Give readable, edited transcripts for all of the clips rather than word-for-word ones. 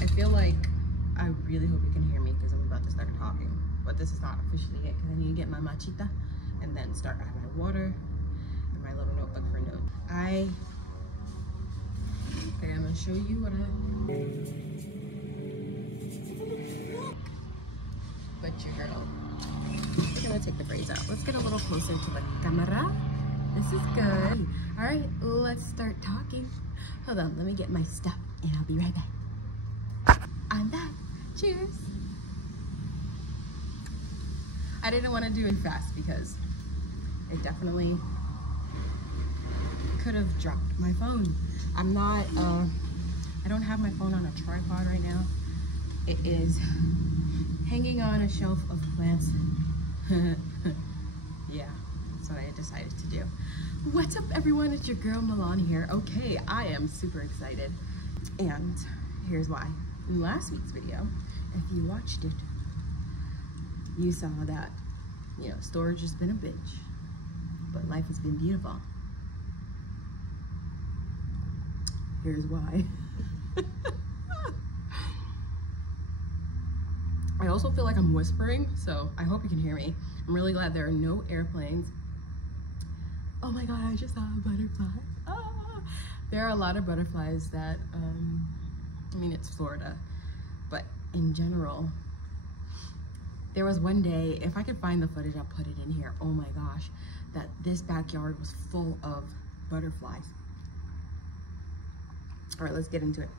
I feel like I really hope you can hear me because I'm about to start talking, but this is not officially it because I need to get my machita and then start adding my water and my little notebook for notes. Okay, I'm gonna show you what but your girl. We're gonna take the braids out. Let's get a little closer to the camera. This is good. All right, let's start talking. Hold on, let me get my stuff and I'll be right back. I'm back. Cheers. I didn't want to do it fast because it definitely could have dropped my phone. I'm not, I don't have my phone on a tripod right now. It is hanging on a shelf of plants. Yeah, that's what I decided to do. What's up everyone, it's your girl Milan here. Okay, I am super excited. And here's why. In last week's video, if you watched it, you saw that, you know, storage has been a bitch, but life has been beautiful. Here's why. I also feel like I'm whispering, so I hope you can hear me. I'm really glad there are no airplanes. Oh my God, I just saw a butterfly. Ah. There are a lot of butterflies that, I mean, it's Florida, but in general, there was one day, if I could find the footage, I'll put it in here. Oh my gosh, that this backyard was full of butterflies. All right, let's get into it.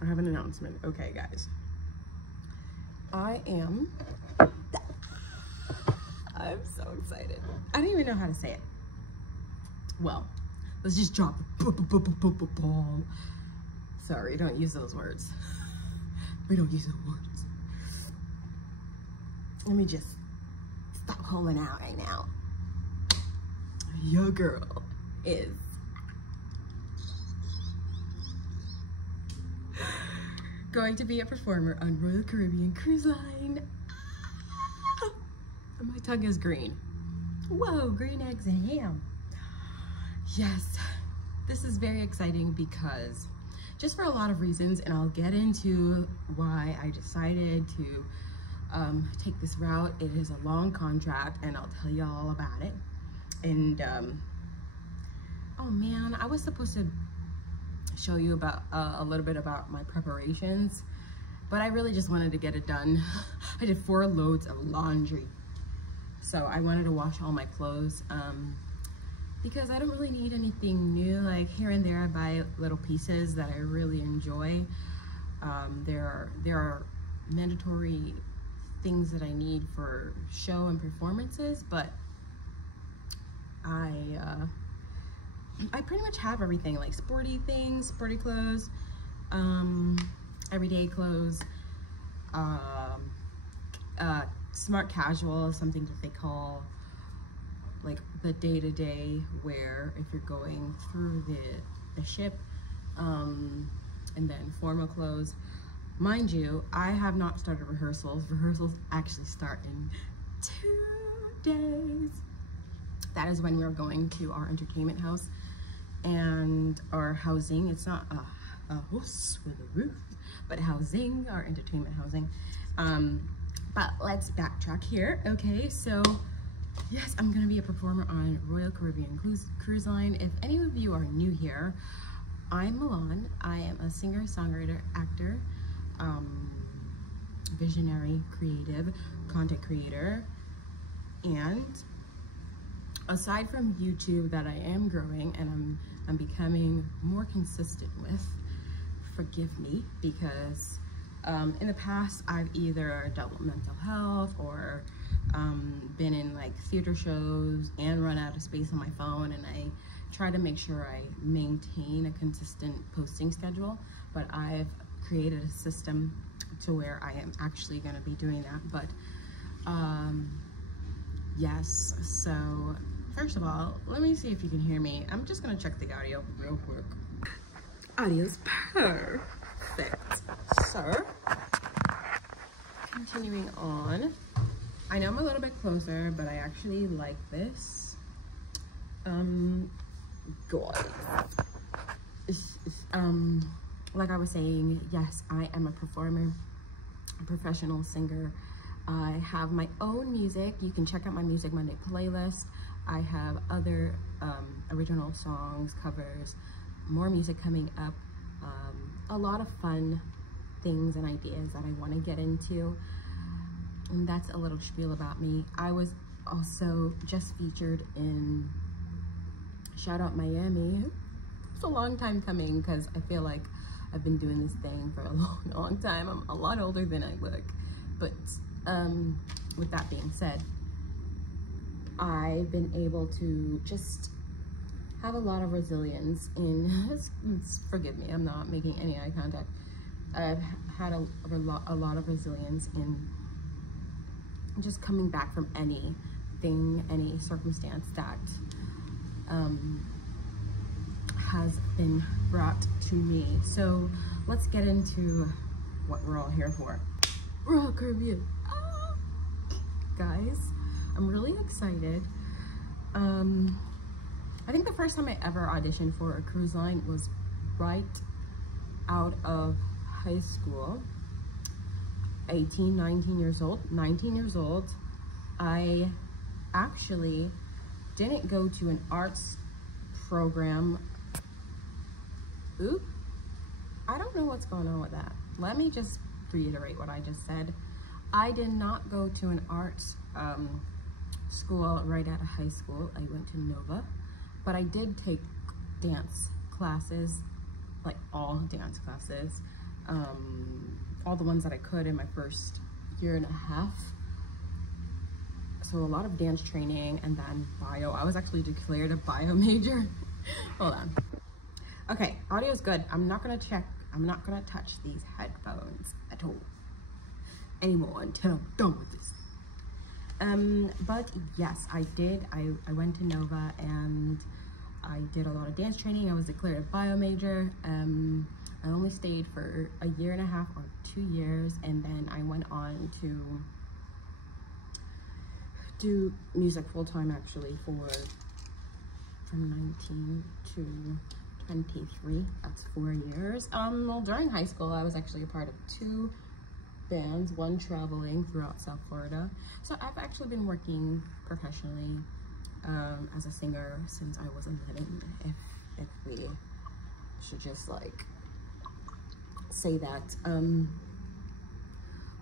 I have an announcement. Okay, guys. I'm so excited. I don't even know how to say it. Well, let's just drop it. Sorry, don't use those words. We don't use those words. Let me just stop holding out right now. Your girl is going to be a performer on Royal Caribbean Cruise Line. My tongue is green. Whoa, green eggs and ham. Yes, this is very exciting because just for a lot of reasons, and I'll get into why I decided to take this route. It is a long contract and I'll tell you all about it. And oh man, I was supposed to show you about a little bit about my preparations, but I really just wanted to get it done. I did 4 loads of laundry, so I wanted to wash all my clothes because I don't really need anything new. Like here and there I buy little pieces that I really enjoy. There are mandatory things that I need for show and performances, but I pretty much have everything, like sporty things, sporty clothes, everyday clothes, smart casual is something that they call like the day-to-day wear if you're going through the ship, and then formal clothes. Mind you, I have not started rehearsals. Rehearsals actually start in 2 days. That is when we're going to our entertainment house and our housing. It's not a house with a roof, but housing, our entertainment housing. But let's backtrack here. Okay, so yes, I'm gonna be a performer on Royal Caribbean Cruise Line. If any of you are new here, I'm Milan. I am a singer, songwriter, actor, visionary, creative, content creator, and aside from YouTube that I am growing and I'm becoming more consistent with, forgive me, because in the past I've either dealt with mental health or been in like theater shows and run out of space on my phone, and I try to make sure I maintain a consistent posting schedule, but I've created a system to where I am actually going to be doing that. But yes, so first of all, let me see if you can hear me. I'm just gonna check the audio real quick. Audio's perfect. So, continuing on. I know I'm a little bit closer, but I actually like this. Guys, like I was saying, yes, I am a performer, a professional singer. I have my own music. You can check out my Music Monday playlist. I have other original songs, covers, more music coming up, a lot of fun things and ideas that I want to get into. And that's a little spiel about me. I was also just featured in Shout Out Miami. It's a long time coming because I feel like I've been doing this thing for a long time. I'm a lot older than I look. But with that being said, I've been able to just have a lot of resilience in, forgive me, I'm not making any eye contact. I've had a lot of resilience in just coming back from anything, any circumstance that has been brought to me. So let's get into what we're all here for. Rock review. Guys, I'm really excited. I think the first time I ever auditioned for a cruise line was right out of high school. 19 years old. I actually didn't go to an arts program. Oop, I don't know what's going on with that. Let me just reiterate what I just said. I did not go to an arts school right out of high school. I went to Nova, but I did take dance classes, like all dance classes, all the ones that I could in my first year and a half. So a lot of dance training, and then bio. I was actually declared a bio major. Hold on. Okay, audio is good. I'm not gonna touch these headphones at all anymore until I'm done with this. But yes, I did. I went to Nova and I did a lot of dance training. I was declared a bio major. I only stayed for a year and a half or 2 years, and then I went on to do music full-time actually from 19 to 23. That's 4 years. Well, during high school, I was actually a part of 2 bands, one traveling throughout South Florida. So I've actually been working professionally as a singer since I was 11, if we should just like say that.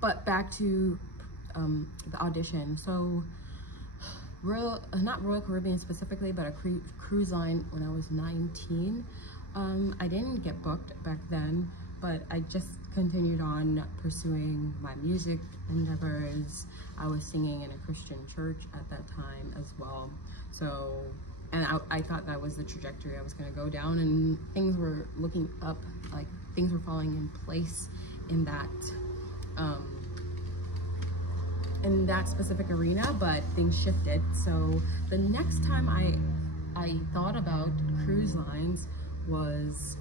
But back to the audition. So not Royal Caribbean specifically, but a cruise line when I was 19. I didn't get booked back then, but I just continued on pursuing my music endeavors. I was singing in a Christian church at that time as well. So, and I thought that was the trajectory I was gonna go down, and things were looking up, like things were falling in place in that specific arena, but things shifted. So the next time I thought about cruise lines was,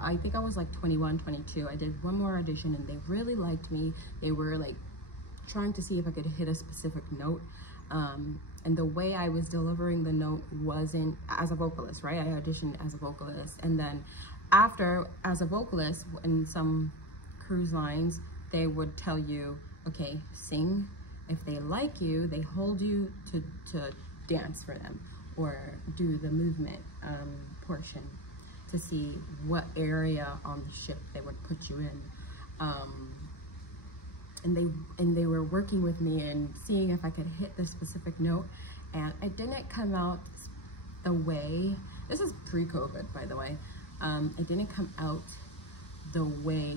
I think I was like 21, 22. I did one more audition and they really liked me. They were like trying to see if I could hit a specific note. And the way I was delivering the note wasn't as a vocalist, right? I auditioned as a vocalist. And then after, as a vocalist, in some cruise lines, they would tell you, okay, sing. If they like you, they hold you to dance for them or do the movement portion to see what area on the ship they would put you in. And they were working with me and seeing if I could hit the specific note, and it didn't come out the way, this is pre-COVID by the way, it didn't come out the way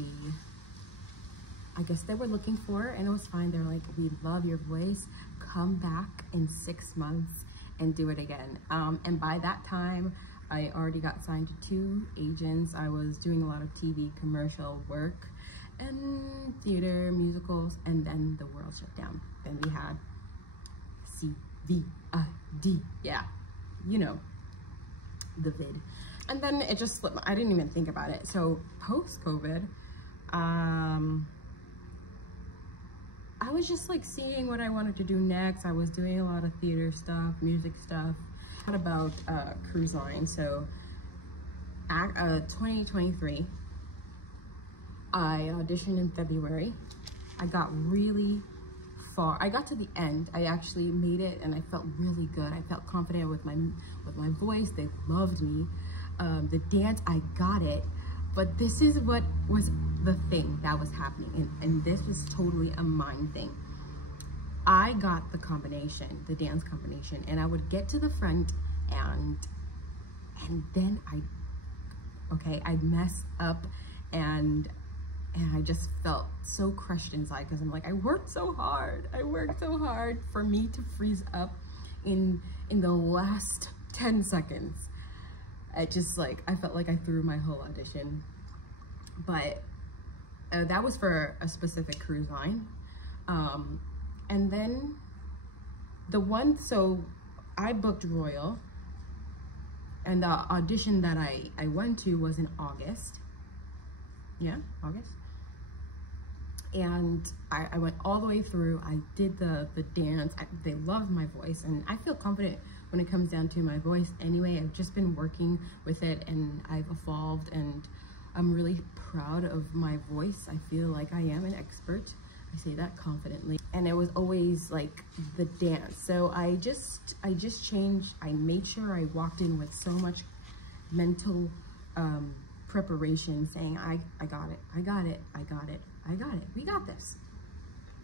I guess they were looking for, and it was fine. They're like, we love your voice, come back in 6 months and do it again. And by that time, I already got signed to 2 agents. I was doing a lot of TV commercial work and theater, musicals, and then the world shut down. Then we had COVID, yeah, you know, the vid. And then it just slipped, I didn't even think about it. So post-COVID, I was just like seeing what I wanted to do next. I was doing a lot of theater stuff, music stuff. What about cruise line? So 2023, I auditioned in February. I got really far. I got to the end. I actually made it and I felt really good. I felt confident with my voice. They loved me. The dance, I got it. But this is what was the thing that was happening. And this was totally a mind thing. I got the combination, the dance combination, and I would get to the front and then I'd mess up and I just felt so crushed inside because I'm like, I worked so hard for me to freeze up in the last 10 seconds. I felt like I threw my whole audition. But that was for a specific cruise line. And then so I booked Royal, and the audition that I went to was in August. Yeah, August. And I went all the way through. I did the dance. They loved my voice, and I feel confident when it comes down to my voice anyway. I've just been working with it and I've evolved, and I'm really proud of my voice. I feel like I am an expert. I say that confidently. And it was always like the dance. So I just changed. I made sure I walked in with so much mental preparation, saying, I got it, I got it, I got it, I got it. We got this,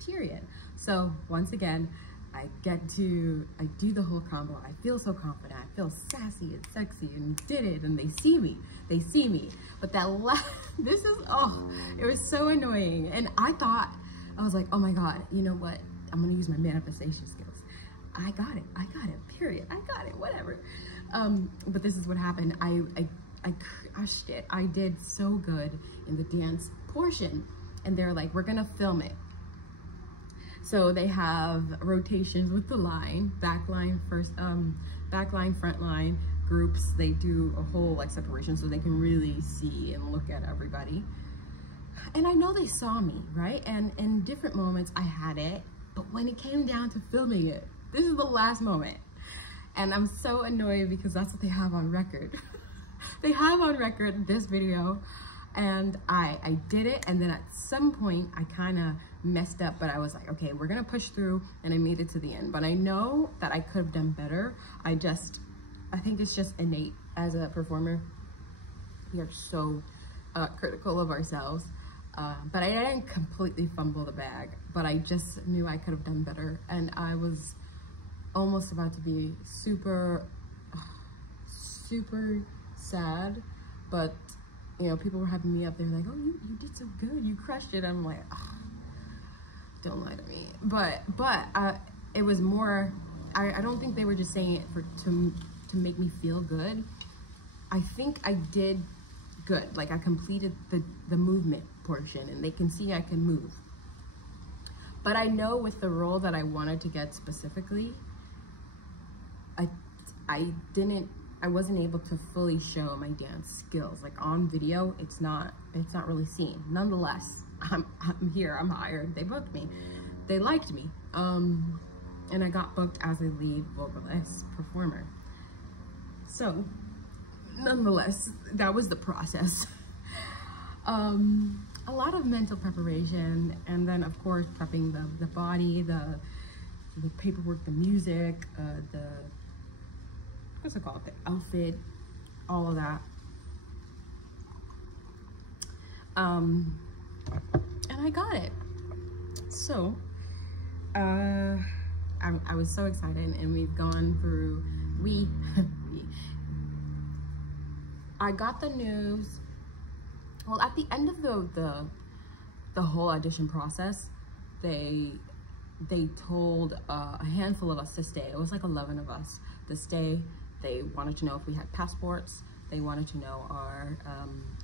period. So once again, I do the whole combo. I feel so confident. I feel sassy and sexy and did it, and they see me. But that it was so annoying. And I was like, oh my God, you know what? I'm gonna use my manifestation skills. I got it, period. I got it, whatever. But this is what happened. I crushed it. I did so good in the dance portion. And they're like, we're gonna film it. So they have rotations with the line, back line, front line, groups. They do a whole like separation so they can really see and look at everybody. And I know they saw me, right? And in different moments I had it, but when it came down to filming it, this is the last moment. And I'm so annoyed because that's what they have on record. They have on record this video, and I did it, and then at some point I kind of messed up, but I was like, okay, we're gonna push through, and I made it to the end. But I know that I could have done better. I think it's just innate as a performer. We are so critical of ourselves. But I didn't completely fumble the bag, but I just knew I could have done better. And I was almost about to be super sad, but you know, people were having me up there like, oh, you did so good, you crushed it. I'm like, oh, don't lie to me. But it was more, I don't think they were just saying it to make me feel good. I think I did good. Like I completed the movement portion, and they can see I can move. But I know with the role that I wanted to get specifically, I wasn't able to fully show my dance skills. Like on video, it's not really seen. Nonetheless, I'm here, I'm hired. They booked me. They liked me. And I got booked as a lead vocalist performer. So nonetheless, that was the process. A lot of mental preparation, and then of course prepping the body, the paperwork, the music, what's it called, the outfit, all of that. And I got it. So I was so excited, and we've gone through, I got the news, well, at the end of the whole audition process, they told a handful of us to stay. It was like 11 of us to stay. They wanted to know if we had passports. They wanted to know our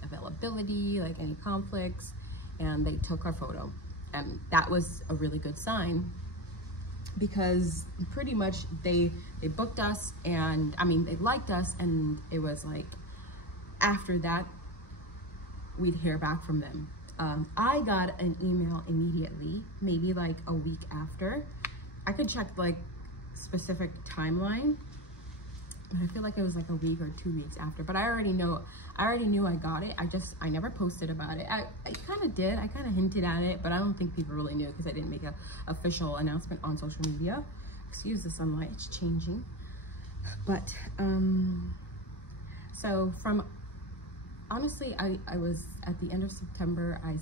availability, like any conflicts, and they took our photo. And that was a really good sign, because pretty much they booked us, and I mean, they liked us, and it was like, after that, we'd hear back from them. I got an email immediately, maybe like a week after. I could check like specific timeline, And I feel like it was like a week or 2 weeks after, but I already knew I got it. I never posted about it. I kind of did. I kind of hinted at it, but I don't think people really knew because I didn't make a official announcement on social media. Excuse the sunlight, it's changing. But so from honestly, I was at the end of September, I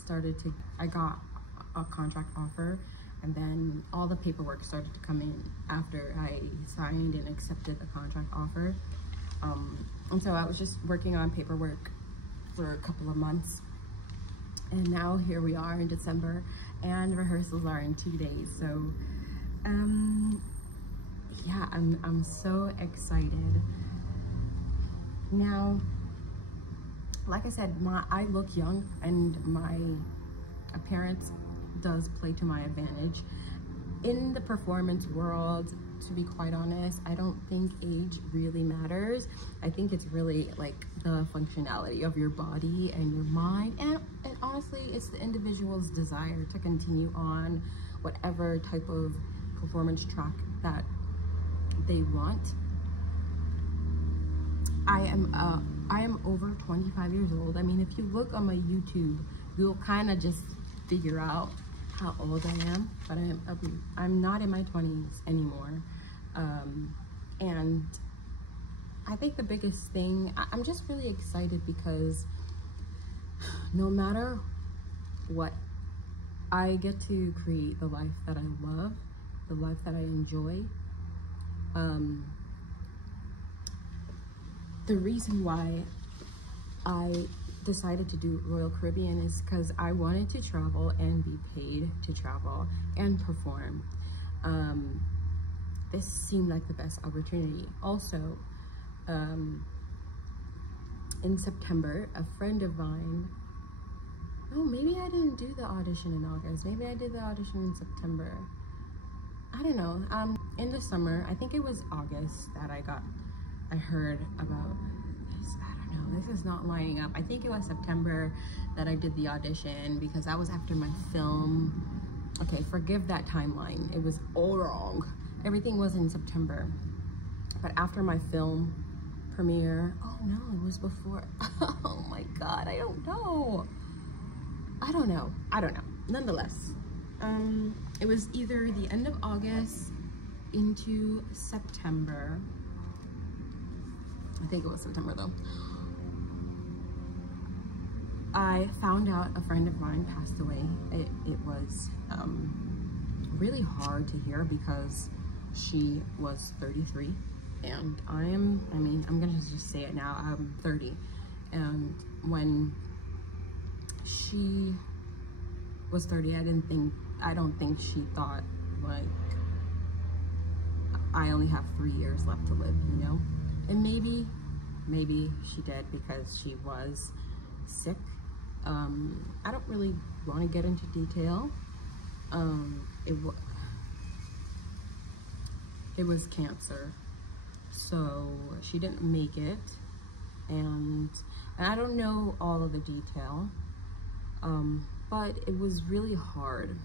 got a contract offer, and then all the paperwork started to come in after I signed and accepted the contract offer. And so I was just working on paperwork for a couple of months, and now here we are in December, and rehearsals are in 2 days. So yeah, I'm so excited. Now, like I said, I look young, and my appearance does play to my advantage. In the performance world, to be quite honest, I don't think age really matters. I think it's really like the functionality of your body and your mind, and honestly, it's the individual's desire to continue on whatever type of performance track that they want. I am over 25 years old. I mean, if you look on my YouTube, you'll kind of just figure out how old I am, but I'm not in my 20s anymore. And I think the biggest thing, I'm just really excited because no matter what, I get to create the life that I love, the life that I enjoy. The reason why I decided to do Royal Caribbean is because I wanted to travel and be paid to travel and perform. This seemed like the best opportunity. Also, in September, a friend of mine, oh, maybe I didn't do the audition in August. Maybe I did the audition in September. I don't know. In the summer, I think it was August that I heard about this. I don't know, this is not lining up. I think it was September that I did the audition because that was after my film. Okay, forgive that timeline. It was all wrong. Everything was in September. But after my film premiere, oh no, it was before. Oh my God, I don't know. Nonetheless, it was either the end of August into September. I think it was September though. I found out a friend of mine passed away. It was really hard to hear because she was 33 and I'm gonna just say it now, I'm 30. And when she was 30, I don't think she thought like I only have 3 years left to live, you know? And maybe she did because she was sick. I don't really want to get into detail. It was cancer, so she didn't make it, and I don't know all of the detail, but it was really hard.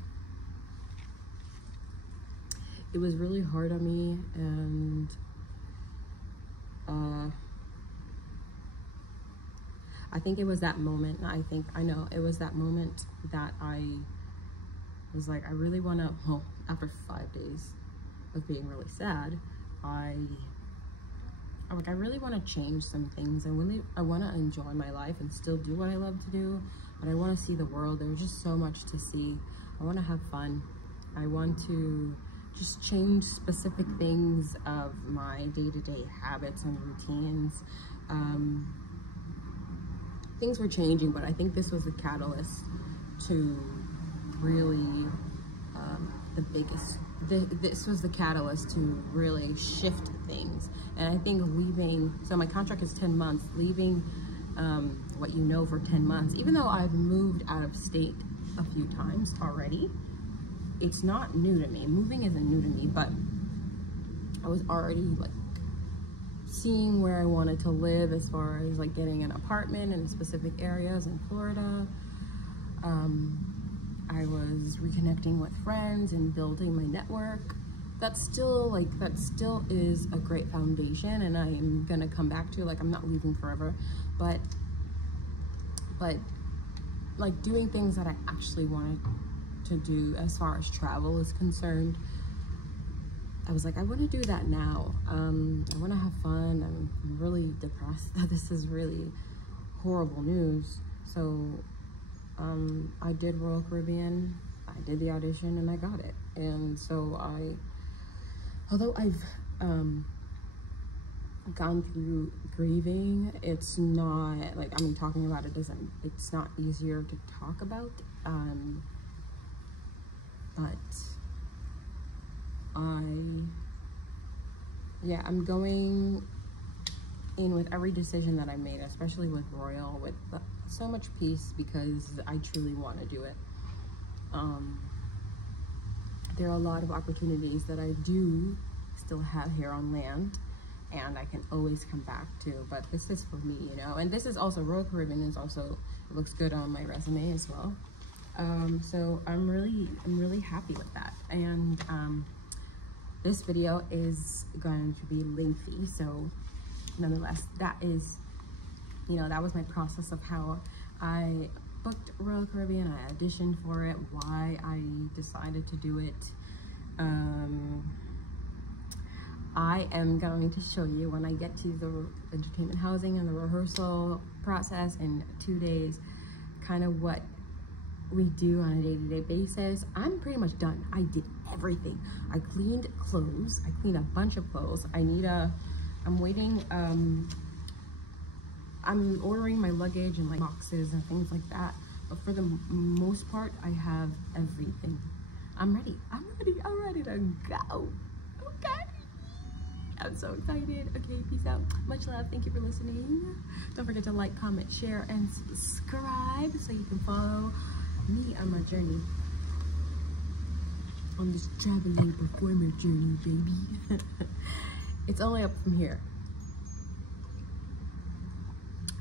It was really hard on me, and I think it was that moment, it was that moment that I was like, I really want to, well, after 5 days of being really sad, I really want to change some things. I want to enjoy my life and still do what I love to do, but I want to see the world. There's just so much to see. I want to have fun. I want to just change specific things of my day-to-day habits and routines. Things were changing, but I think this was the catalyst to really, this was the catalyst to really shift things. And I think leaving, so my contract is 10 months, leaving what you know for 10 months, even though I've moved out of state a few times already, it's not new to me. Moving isn't new to me, but I was already like seeing where I wanted to live as far as like getting an apartment in specific areas in Florida. I was reconnecting with friends and building my network. that still is a great foundation, and I'm gonna come back to, like, I'm not leaving forever, but like doing things that I actually wanted to do as far as travel is concerned. I was like, I want to do that now. I want to have fun. I'm really depressed that this is really horrible news. So I did Royal Caribbean, I did the audition, and I got it. And so although I've gone through grieving, it's not like, I mean, talking about it it's not easier to talk about, but I'm going in with every decision that I made, especially with Royal, with so much peace, because I truly want to do it. There are a lot of opportunities that I do still have here on land, and I can always come back to, but this is for me, you know. And this is also, Royal Caribbean is also, it looks good on my resume as well. So I'm really happy with that. And this video is going to be lengthy, so nonetheless, that is, you know, that was my process of how I booked Royal Caribbean. I auditioned for it, why I decided to do it. I am going to show you when I get to the entertainment housing and the rehearsal process in 2 days, kind of what we do on a day-to-day basis. I'm pretty much done. I did everything. I cleaned clothes. I cleaned a bunch of clothes. I'm waiting, I'm ordering my luggage and like boxes and things like that. But for the most part, I have everything. I'm ready. I'm ready to go. Okay. I'm so excited. Okay, peace out. Much love. Thank you for listening. Don't forget to like, comment, share, and subscribe so you can follow me on my journey. On this traveling performer journey, baby. It's only up from here.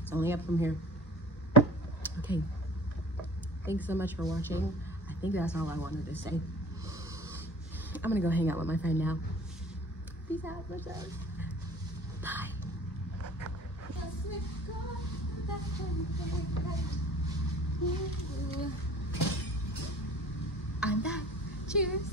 It's only up from here. Okay. Thanks so much for watching. I think that's all I wanted to say. I'm gonna go hang out with my friend now. Peace out, much love. Bye. I'm back. Cheers.